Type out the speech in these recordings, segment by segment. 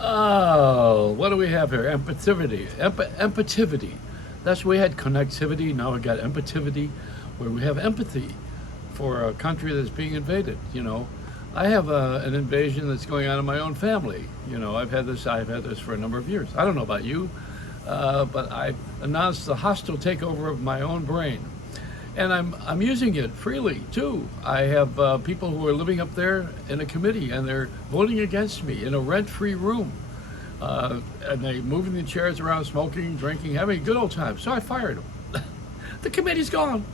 Oh, what do we have here? Empathivity. Empathivity. That's we had connectivity. Now we got empathivity, where we have empathy for a country that's being invaded. I have an invasion that's going on in my own family. I've had this. I've had this for a number of years. I don't know about you, but I announced the hostile takeover of my own brain, and I'm using it freely too. I have people who are living up there in a committee, and they're voting against me in a rent-free room, and they moving the chairs around, smoking, drinking, having a good old time. So I fired them. The committee's gone.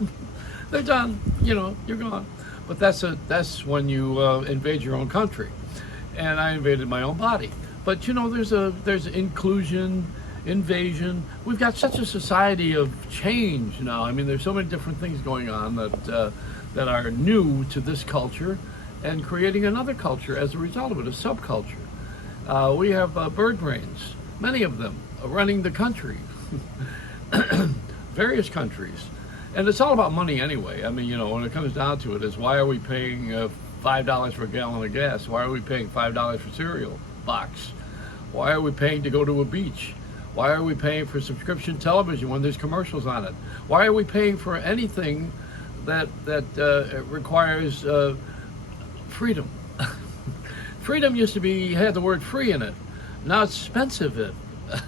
They're done. You're gone. But that's when you invade your own country, and I invaded my own body. But there's inclusion, invasion. We've got such a society of change now. I mean, there's so many different things going on that are new to this culture, and creating another culture as a result of it, a subculture. We have bird brains, many of them, running the country, various countries. And it's all about money anyway. I mean, when it comes down to it, is why are we paying $5 for a gallon of gas? Why are we paying $5 for cereal box? Why are we paying to go to a beach? Why are we paying for subscription television when there's commercials on it? Why are we paying for anything that requires freedom? Freedom used to be had the word free in it. Now it's expensive.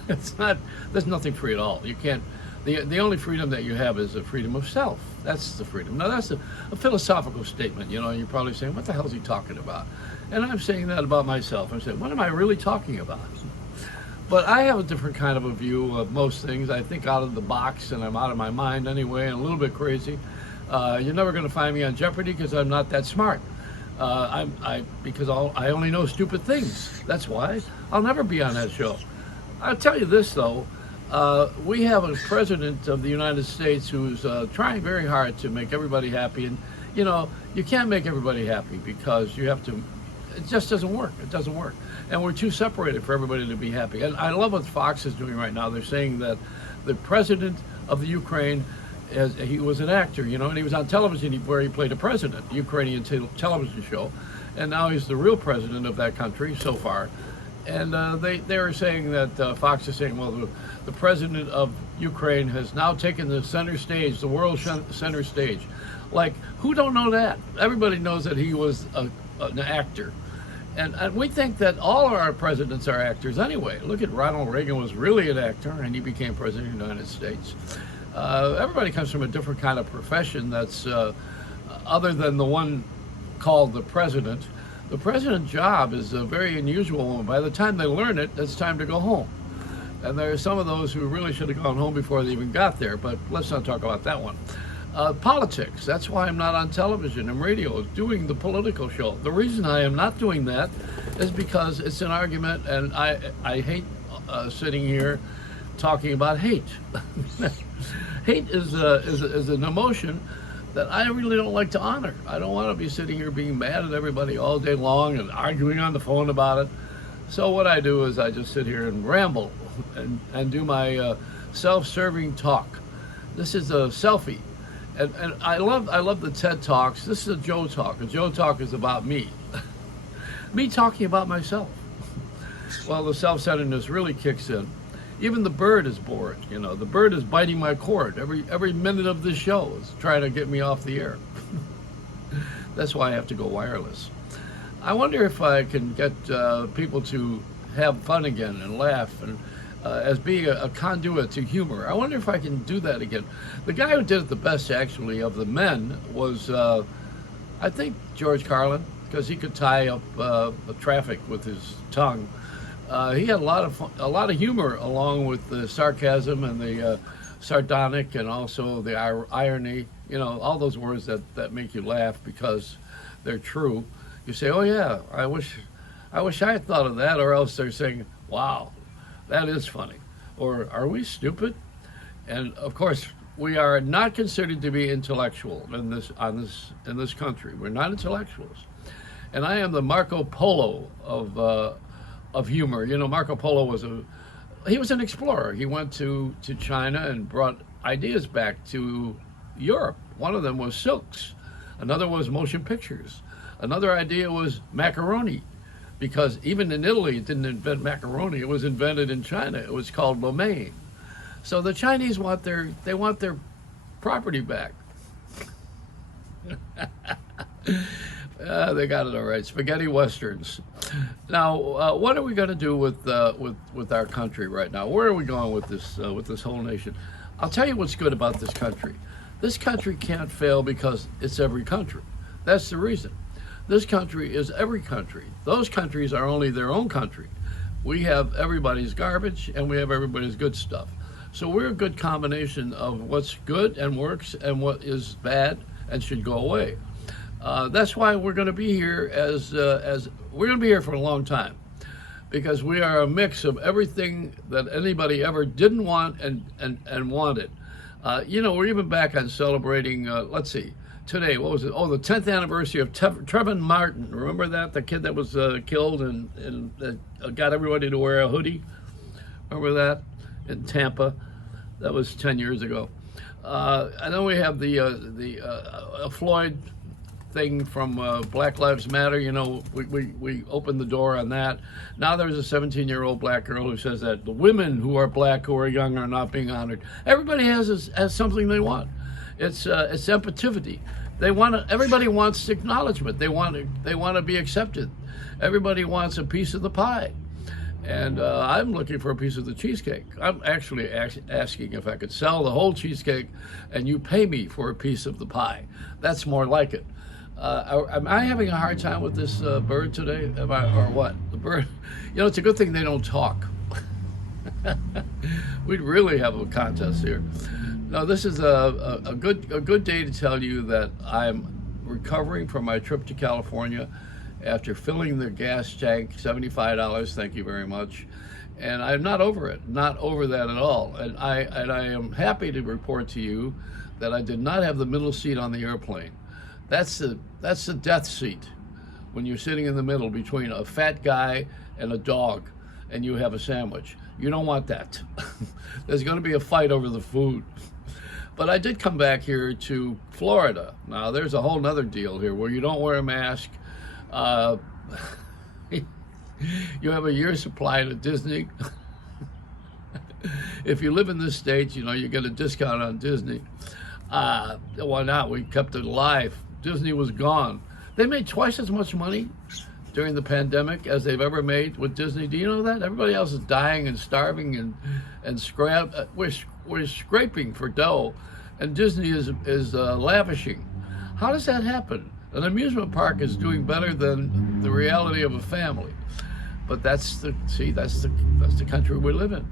It's not. There's nothing free at all. You can't. The only freedom that you have is the freedom of self. That's the freedom. Now that's a philosophical statement. You're probably saying, what the hell is he talking about? And I'm saying that about myself. I'm saying, what am I really talking about? But I have a different kind of a view of most things. I think out of the box, and I'm out of my mind anyway, and a little bit crazy. You're never going to find me on Jeopardy because I'm not that smart. Because I only know stupid things. That's why I'll never be on that show. I'll tell you this though. We have a president of the United States who's trying very hard to make everybody happy, and you can't make everybody happy because you have to. It just doesn't work. It doesn't work, and we're too separated for everybody to be happy. And I love what Fox is doing right now. They're saying that the president of the Ukraine, he was an actor, and he was on television where he played a president, the Ukrainian television show, and now he's the real president of that country so far. And they are saying that Fox is saying, well, the president of Ukraine has now taken the center stage, the world center stage. Like, who don't know that? Everybody knows that he was an actor. And we think that all of our presidents are actors anyway. Look at Ronald Reagan was really an actor, and he became president of the United States. Everybody comes from a different kind of profession that's other than the one called the president. The president's job is a very unusual one. By the time they learn it, it's time to go home. And there are some of those who really should have gone home before they even got there, but let's not talk about that one. Politics, that's why I'm not on television and radio doing the political show. The reason I am not doing that is because it's an argument, and I hate sitting here talking about hate. Hate is an emotion that I really don't like to honor. I don't want to be sitting here being mad at everybody all day long and arguing on the phone about it. So what I do is I just sit here and ramble and do my self-serving talk. This is a selfie. And I love the TED Talks. This is a Joe Talk. A Joe Talk is about me. Me talking about myself. Well, the self-centeredness really kicks in. Even the bird is bored. The bird is biting my cord. Every minute of this show is trying to get me off the air. That's why I have to go wireless. I wonder if I can get people to have fun again and laugh, and as being a conduit to humor. I wonder if I can do that again. The guy who did it the best, actually, of the men was, I think, George Carlin, because he could tie up the traffic with his tongue. He had a lot of humor, along with the sarcasm and the sardonic, and also the irony. All those words that make you laugh because they're true. You say, "Oh yeah, I wish I had thought of that," or else they're saying, "Wow, that is funny," or "Are we stupid?" And of course, we are not considered to be intellectual in this country. We're not intellectuals, and I am the Marco Polo of humor. Marco Polo was an explorer. He went to China and brought ideas back to Europe. One of them was silks. Another was motion pictures. Another idea was macaroni. because even in Italy, it didn't invent macaroni. It was invented in China. It was called lo mein. So the Chinese want their property back. They got it all right. Spaghetti westerns. Now, what are we going to do with our country right now? Where are we going with this whole nation? I'll tell you what's good about this country. This country can't fail because it's every country. That's the reason. This country is every country. Those countries are only their own country. We have everybody's garbage and we have everybody's good stuff. So we're a good combination of what's good and works and what is bad and should go away. That's why we're going to be here as we're going to be here for a long time, because we are a mix of everything that anybody ever didn't want and wanted. We're even back on celebrating. Let's see, today, what was it? Oh, the 10th anniversary of Trevin Martin. Remember that, the kid that was killed and got everybody to wear a hoodie. Remember that in Tampa? That was 10 years ago. And then we have the Floyd thing from Black Lives Matter. We opened the door on that. Now there's a 17-year-old black girl who says that the women who are black, who are young, are not being honored. Everybody has something they want. It's empativity. Everybody wants acknowledgement. They want to be accepted. Everybody wants a piece of the pie. And I'm looking for a piece of the cheesecake. I'm actually asking if I could sell the whole cheesecake and you pay me for a piece of the pie. That's more like it. Am I having a hard time with this bird today? Or what? The bird? It's a good thing they don't talk. We'd really have a contest here. No, this is a good day to tell you that I'm recovering from my trip to California after filling the gas tank, $75, thank you very much. And I'm not over it, not over that at all. And I am happy to report to you that I did not have the middle seat on the airplane. That's the death seat, when you're sitting in the middle between a fat guy and a dog and you have a sandwich. You don't want that. There's going to be a fight over the food. But I did come back here to Florida. Now, there's a whole nother deal here where you don't wear a mask. You have a year's supply to Disney. If you live in this state, you get a discount on Disney. Why not? We kept it alive. Disney was gone. They made twice as much money during the pandemic as they've ever made with Disney. Do you know that? Everybody else is dying and starving and we're scraping for dough, and Disney is lavishing. How does that happen? An amusement park is doing better than the reality of a family. But that's the country we live in.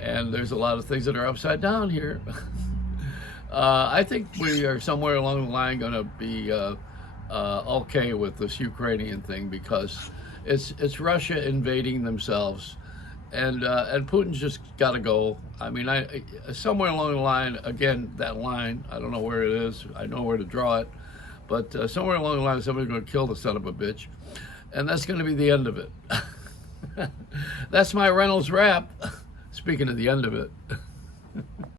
And there's a lot of things that are upside down here. I think we are somewhere along the line going to be okay with this Ukrainian thing, because it's Russia invading themselves, and Putin's just got to go. I mean, somewhere along the line, again, that line, I don't know where it is. I know where to draw it. But somewhere along the line, somebody's going to kill the son of a bitch. And that's going to be the end of it. That's my Reynolds rap. Speaking of the end of it.